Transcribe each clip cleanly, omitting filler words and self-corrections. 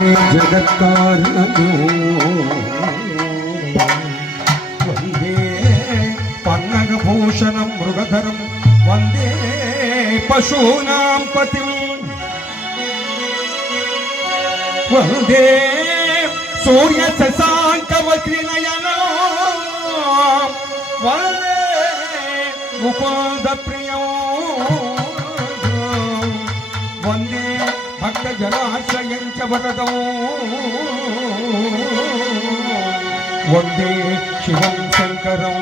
జగత్కారణో వందే పన్నగభూషణం మృగధరం వందే పశూనాం పతిం వందే సూర్య శశాంకవక్రినయనం వందే ముకుంద ప్రియం వందే భక్త జనాశ్రయం చ వరదం వందే శివం శంకరం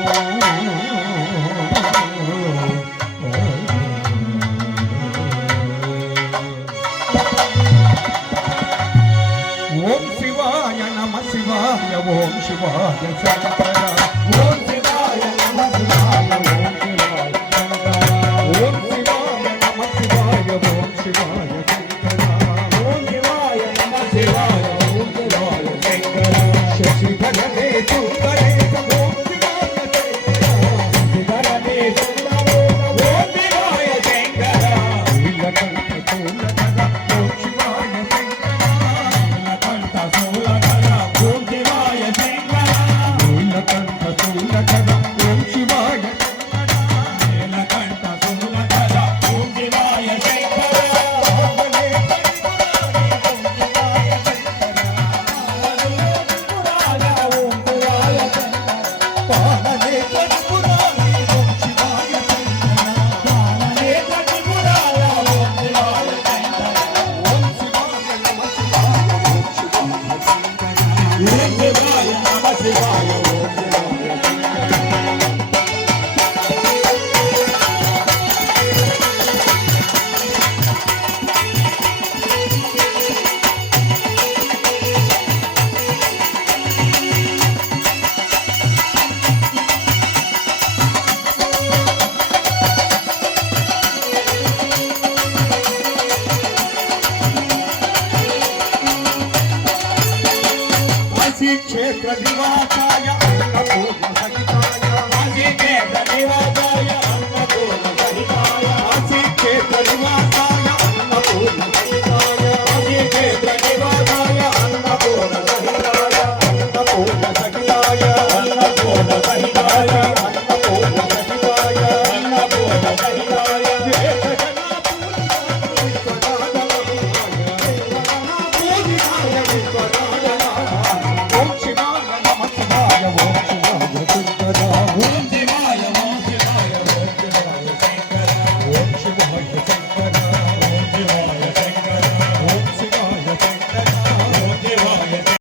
ఓం శివాయ నమ శివాయ ఓం శివాయ శంకర ఓం శివాయ నమ శివాయ ఓం శివాయ శంకర ఓం శివాయ నమ శివాయ ఓం శివాయ శంకర ఓం శివాయ నమ శివాయ ఓం శివాయ శంకర శశిధరనే సుందరే ఓం శివాయ శశిధరనే సుందరే ఓం శివాయ శంకర నీలకంఠ పూర్ణధర ఓం శివాయ శంకర నీలకంఠ పూర్ణధర ఓం శివాయ శంకర నీలకంఠ పూర్ణధర ఓం శివాయ నీలకంఠ పూర్ణధర ఓం శివాయ శంకర क्षेत्र निवासाय अन्नपूर्ण सहिताय क्षेत्र निवासाय